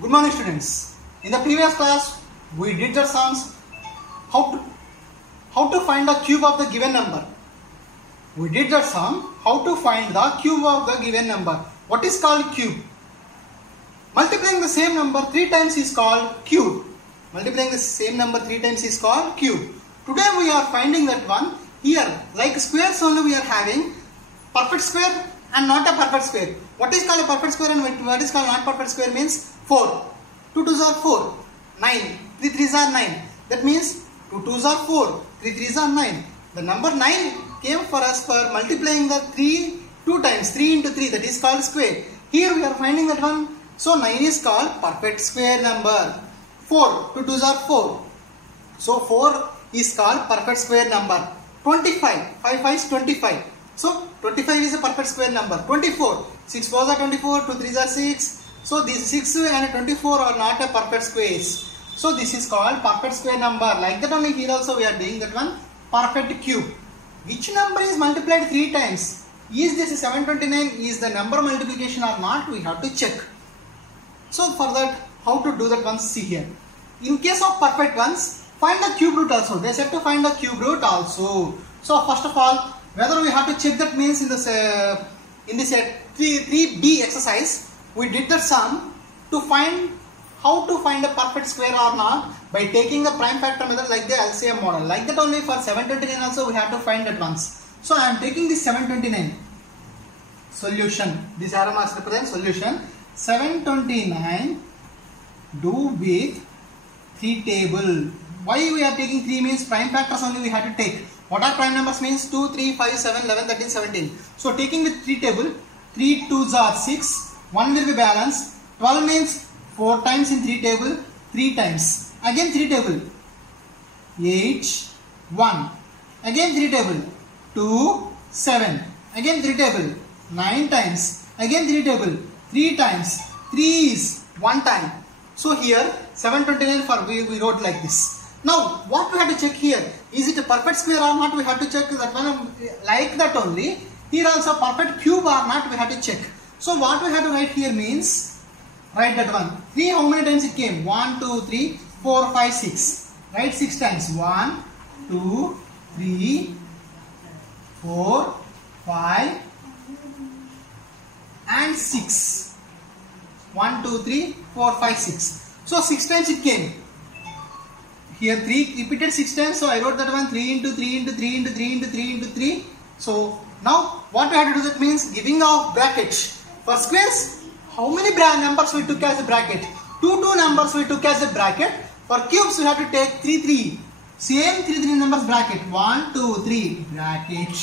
Good morning, students. In the previous class, we did the sums how to find the cube of the given number. We did the sum how to find the cube of the given number. What is called cube? Multiplying the same number 3 times is called cube. Multiplying the same number 3 times is called cube. Today we are finding that one. Here, like squares only we are having perfect square and not a perfect square. What is called a perfect square and what is called not perfect square means 4. 2 2s are 4. 9. 3 3s are 9. That means 2 2s are 4. 3 3s are 9. The number 9 came for us for multiplying the 3 2 times. 3 into 3, that is called square. Here we are finding that one. So 9 is called perfect square number. 4. 2 2s are 4. So 4 is called perfect square number. 25. 5 5 is 25. So 25 is a perfect square number. 24. 6 4s are 24. 2 3s are 6. So these 6 and 24 are not a perfect squares. So this is called perfect square number. Like that only here also we are doing that one. Perfect cube. Which number is multiplied 3 times? Is this 729? Is the number multiplication or not? We have to check. So for that, how to do that one? See here. In case of perfect ones, find the cube root also. They said to find the cube root also. So first of all, whether we have to check that means in this 3B exercise, we did the sum to find how to find a perfect square or not by taking the prime factor method like the LCM model. Like that only for 729 also we have to find that once. So I am taking this 729 solution. This arrow marks represent solution. 729 do with 3 table. Why we are taking 3 means prime factors only we have to take. What are prime numbers means 2, 3, 5, 7, 11, 13, 17. So taking the 3 table, 3 2s are 6. 1 will be balanced. 12 means 4 times in 3 table, 3 times. Again 3 table, 8, 1. Again 3 table, 2, 7. Again 3 table, 9 times. Again 3 table, 3 times. 3 is 1 time. So here 729 for we wrote like this. Now what we have to check here? Is it a perfect square or not? We have to check that one like that only. Here also perfect cube or not we have to check. So what we have to write here means, write that one. 3 how many times it came? 1, 2, 3, 4, 5, 6. Write 6 times. 1, 2, 3, 4, 5 and 6. 1, 2, 3, 4, 5, 6. So 6 times it came. Here 3 repeated 6 times. So I wrote that one 3 into 3 into 3 into 3 into 3 into 3. So now what we have to do that means giving of bracket. For squares, how many numbers we took as a bracket? 2 numbers we took as a bracket. For cubes, we have to take 3 3. Same 3 3 numbers bracket. 1 2 3 bracket.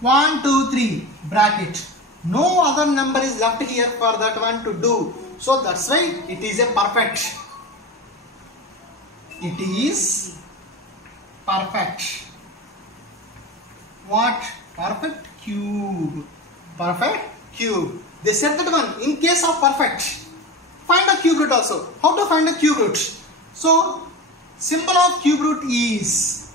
1 2 3 bracket. No other number is left here for that one to do. So that's why it is a perfect. It is perfect. What? Perfect cube. Perfect cube. They said that one, in case of perfect, find the cube root also. How to find the cube root? So, symbol of cube root is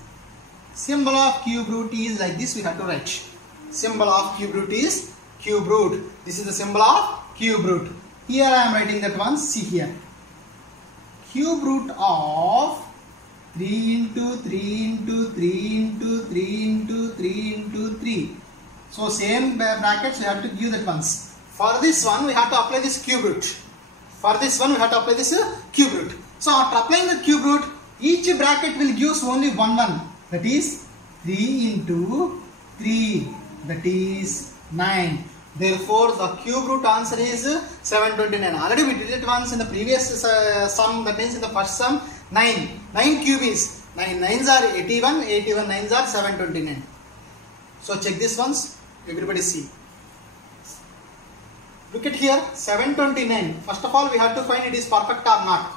like this we have to write. Symbol of cube root is cube root. This is the symbol of cube root. Here I am writing that one, see here. Cube root of 3 into 3 into 3 into 3 into 3 into 3. So, same brackets we have to give that once. For this one, we have to apply this cube root. For this one, we have to apply this cube root. So, after applying the cube root, each bracket will give only one. That is 3 into 3. That is 9. Therefore, the cube root answer is 729. Already we did it once in the previous sum. That means in the first sum, 9. 9 cube is 9 9s are 81. 81 9s are 729. So, check this once. Everybody see. Look at here, 729. First of all, we have to find it is perfect or not.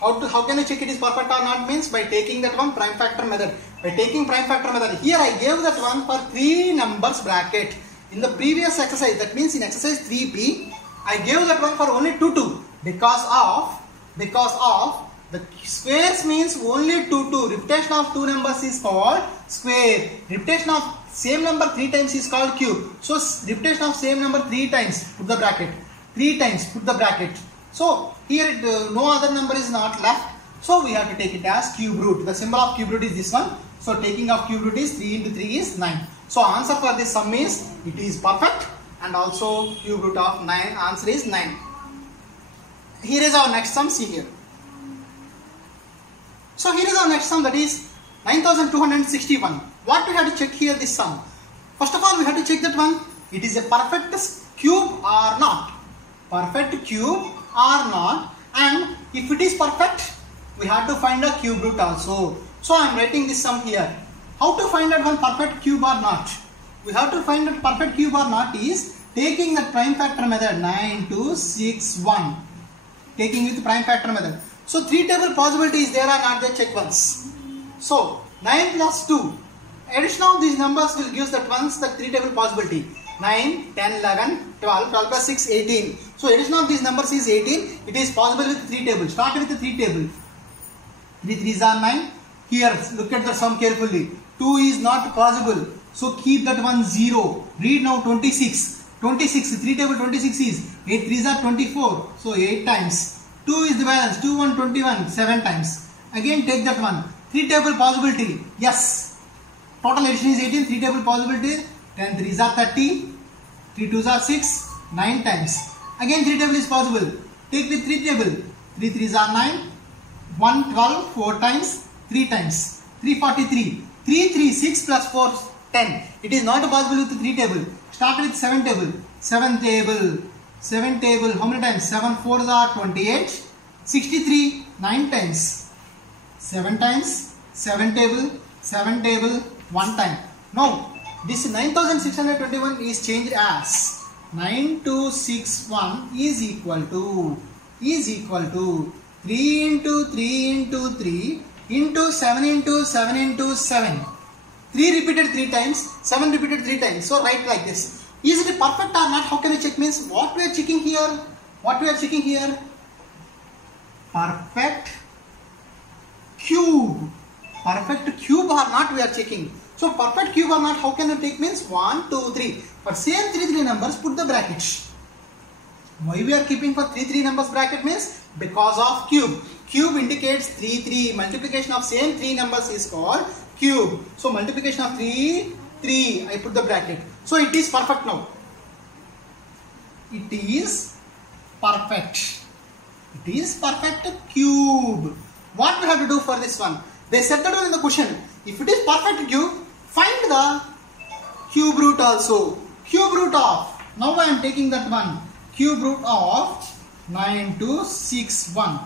How can I check it is perfect or not? Means by taking that one prime factor method. By taking prime factor method. Here I gave that one for 3 numbers bracket. In the previous exercise, that means in exercise 3B, I gave that one for only 2 because of the squares means only 2 Repetition of 2 numbers is called square. Repetition of same number 3 times is called cube. So repetition of same number 3 times, put the bracket. 3 times, put the bracket. So here no other number is not left. So we have to take it as cube root. The symbol of cube root is this one. So taking of cube root is 3 into 3 is 9. So answer for this sum is, it is perfect, and also cube root of 9, answer is 9. Here is our next sum, see here. So here is our next sum, that is 9261. What we have to check here, this sum? First of all, we have to check that one. It is a perfect cube or not. Perfect cube or not. And if it is perfect, we have to find a cube root also. So I am writing this sum here. How to find that one perfect cube or not? We have to find that perfect cube or not is taking the prime factor method, 9261. Taking with prime factor method. So 3 table possibility is there or not there, check once. So 9 plus 2. Addition of these numbers will give that once the 3 table possibility. 9, 10, 11, 12, 12 plus 6, 18. So addition of these numbers is 18. It is possible with 3 table. Start with the 3 table. 3 3s are 9. Here, look at the sum carefully. 2 is not possible. So keep that one 0. Read now 26. 26, 3 table 26 is 8 3s are 24. So 8 times. 2 is the balance. 2 1 21. 7 times. Again take that one. 3 table possibility. Yes. Total addition is 18. 3 table possibility. 10 3s are 30. 3 2s are 6. 9 times. Again 3 table is possible. Take the 3 table. 3 3s are 9. 1 12. 4 times. 3 times. 343. 3 3 6 plus 4 10. It is not possible with the 3 table. Start with 7 table. 7 table. 7 table. How many times? 7 4s are 28. 63. 9 times. 7 times. 7 table. 7 table. 1 time. Now this 9621 is changed as 9261 is equal to 3 into 3 into 3 into 7 into 7 into 7. 3 repeated 3 times, 7 repeated 3 times. So write like this. Is it perfect or not? How can we check? Means what we are checking here? What we are checking here? Perfect cube. Perfect cube or not we are checking. So perfect cube or not, how can you take? Means 1, 2, 3. For same 3 numbers, put the brackets. Why we are keeping for 3 numbers bracket means because of cube. Cube indicates 3. Multiplication of same 3 numbers is called cube. So multiplication of 3. I put the bracket. So it is perfect now. It is perfect. It is perfect cube. What we have to do for this one? They said that in the question. If it is perfect cube, find the cube root also. Cube root of. Now I am taking that one. Cube root of 9261.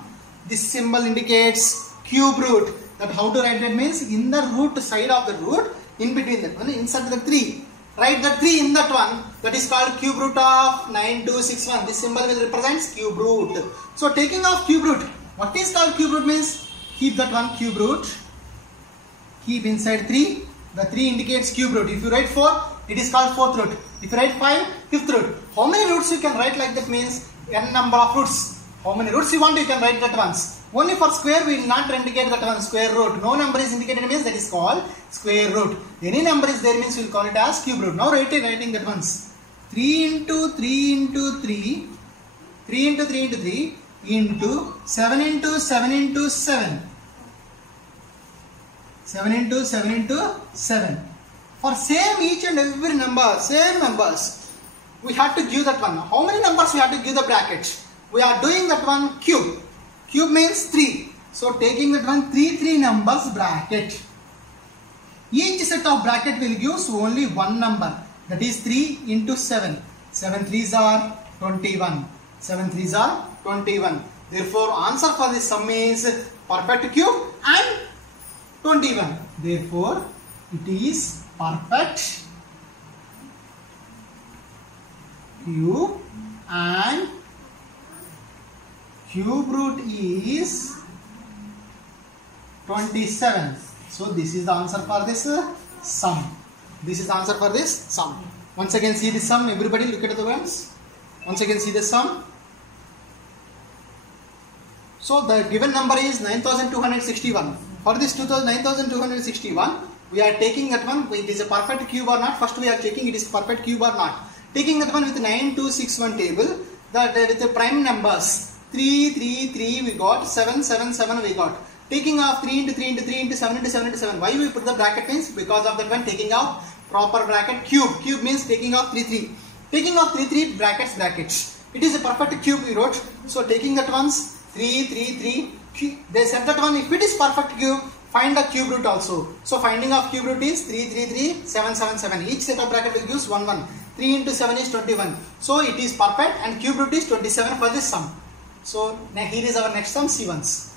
This symbol indicates cube root. That how to write that means in the root side of the root, in between that one, insert the 3. Write the 3 in that one. That is called cube root of 9261. This symbol will represent cube root. So taking off cube root. What is called cube root means? Keep that one cube root. Keep inside 3. The 3 indicates cube root. If you write 4, it is called 4th root. If you write 5, 5th root. How many roots you can write like that means n number of roots. How many roots you want, you can write that once. Only for square we will not indicate that one square root. No number is indicated means that is called square root. Any number is there means we will call it as cube root. Now writing that once. 3 into 3 into 3. 3 into 3 into 3 into 7 into 7 into 7. 7 into 7 into 7. For same each and every number, same numbers, we have to give that one. How many numbers we have to give the brackets? We are doing that one cube. Cube means 3. So taking that one 3 numbers bracket. Each set of bracket will give only one number. That is 3 into 7. 7 3s are 21. 7 3s are 21. Therefore answer for this sum is perfect cube and 21. Therefore it is perfect cube and cube root is 27. So this is the answer for this sum. This is the answer for this sum. Once again see this sum. Everybody look at the ones. Once again see this sum. So the given number is 9261. For this 9261, we are taking that one. It is a perfect cube or not. First we are checking it is perfect cube or not. Taking that one with 9261 table. That with the prime numbers. 3, 3, 3 we got, 7, 7, 7 we got. Taking off 3 into 3 into 3 into 7 into 7 into 7. Why we put the bracket means because of that one taking off proper bracket cube. Cube means taking off 3, 3. Taking off 3, 3 brackets, brackets. It is a perfect cube we wrote. So taking that ones 3, 3, 3. They said that one if it is perfect cube, find the cube root also. So finding of cube root is 3, 3, 3, 7, 7, 7. Each set of bracket will give 1, 1. 3 into 7 is 21. So it is perfect and cube root is 27 for this sum. So here is our next sum C1s.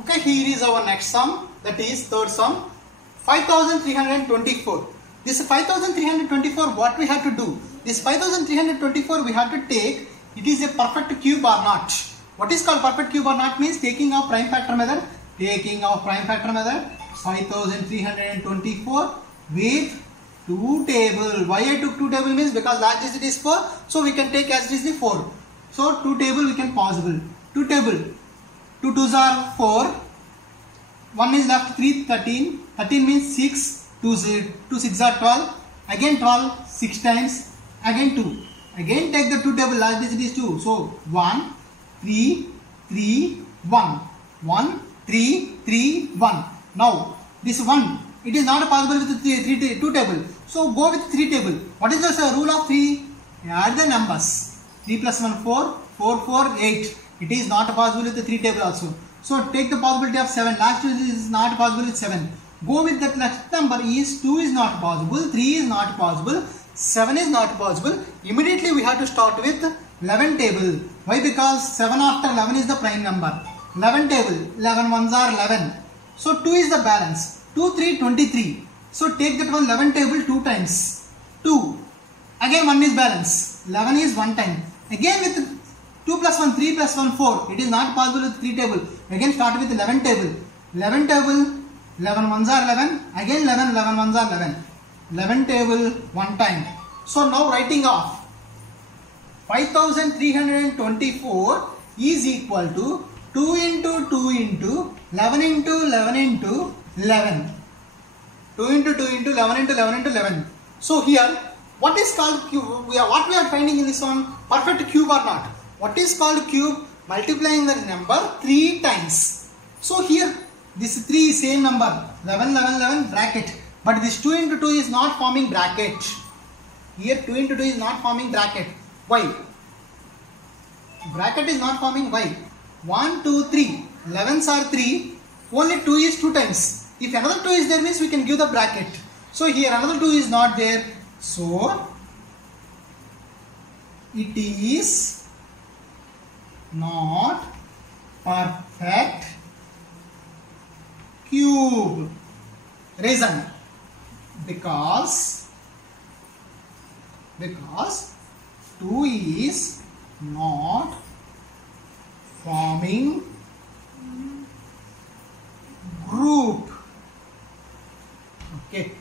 Okay, here is our next sum, that is third sum, 5324. This 5324, what we have to do? This 5324 we have to take, it is a perfect cube or not. What is called perfect cube or not means taking our prime factor method. Taking our prime factor method, 5324 with 2 table. Why I took 2 table means because last digit is 4, so we can take as it is the 4. So 2 table we can possible. 2 table. 2 2s are 4. 1 is left 3, 13. 13 means 6. 2 6 are 12. Again 12, 6 times. Again 2. Again take the 2 table, last digit is 2. So 1, 3, 3, 1. 1, 3, 3, 1. Now this 1, it is not possible with the 2 table. So go with 3 table. What is the rule of 3? Add the numbers. 3 plus 1, 4. 4, 4, 8. It is not possible with the 3 table also. So take the possibility of 7. Last is not possible with 7. Go with that next number is 2 is not possible, 3 is not possible, 7 is not possible. Immediately we have to start with 11 table. Why? Because 7 after 11 is the prime number. 11 table, 11 ones are 11. So 2 is the balance. 2, 3, 23. So take that one 11 table 2 times. 2. Again 1 is balance. 11 is 1 time. Again with 2 plus 1, 3 plus 1, 4. It is not possible with 3 table. Again start with 11 table. 11 table, 11 ones are 11. Again 11, 11 ones are 11. 11 table 1 time. So now writing off 5324 is equal to 2 into 2 into 11 into 11 into 11. 2 into 2 into 11 into 11 into 11. So here what is called cube? What we are finding in this one? Perfect cube or not? What is called cube? Multiplying the number 3 times. So here this 3 same number 11, 11, 11 bracket. But this 2 into 2 is not forming bracket. Here 2 into 2 is not forming bracket. Why? Bracket is not forming. Why? 1, 2, 3. 11s are 3. Only 2 is 2 times. If another 2 is there means we can give the bracket. So here another 2 is not there. So it is not perfect cube. Reason? Because 2 is not forming group. Okay,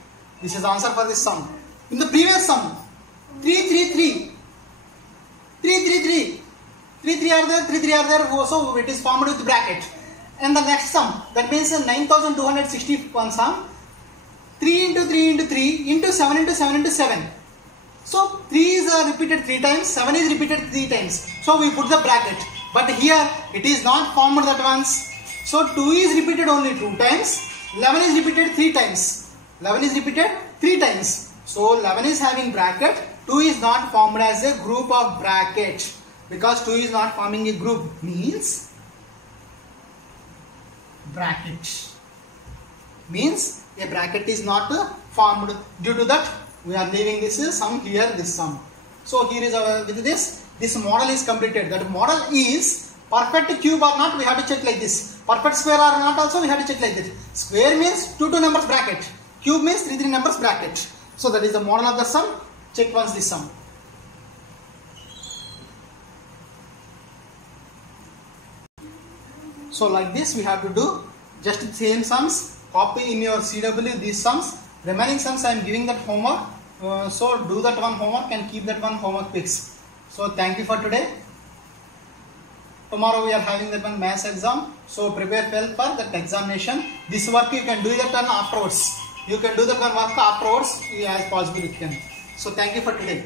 this is the answer for this sum. In the previous sum, 3, 3, 3, 3, 3, 3, 3, 3 are there, 3, 3 are there, so it is formed with bracket. And the next sum, that means 9261 sum, 3 into 3 into 3 into 7 into 7 into 7. So 3 is repeated 3 times, 7 is repeated 3 times. So we put the bracket. But here it is not formed that once. So 2 is repeated only 2 times, 11 is repeated 3 times. 11 is repeated 3 times. So 11 is having bracket, 2 is not formed as a group of bracket. Because 2 is not forming a group means bracket. Means a bracket is not formed. Due to that we are leaving this sum here, this sum. So here is our, with this model is completed. That model is perfect cube or not, we have to check like this. Perfect square or not also we have to check like this. Square means 2 numbers bracket. Cube means 3 numbers bracket. So that is the model of the sum. Check once this sum. So like this we have to do just the same sums. Copy in your CW these sums. Remaining sums I am giving that homework. So do that one homework and keep that one homework fixed. So thank you for today. Tomorrow we are having that one maths exam. So prepare well for that examination. This work you can do that one afterwards. You can do that one work afterwards as possible you can. So thank you for today.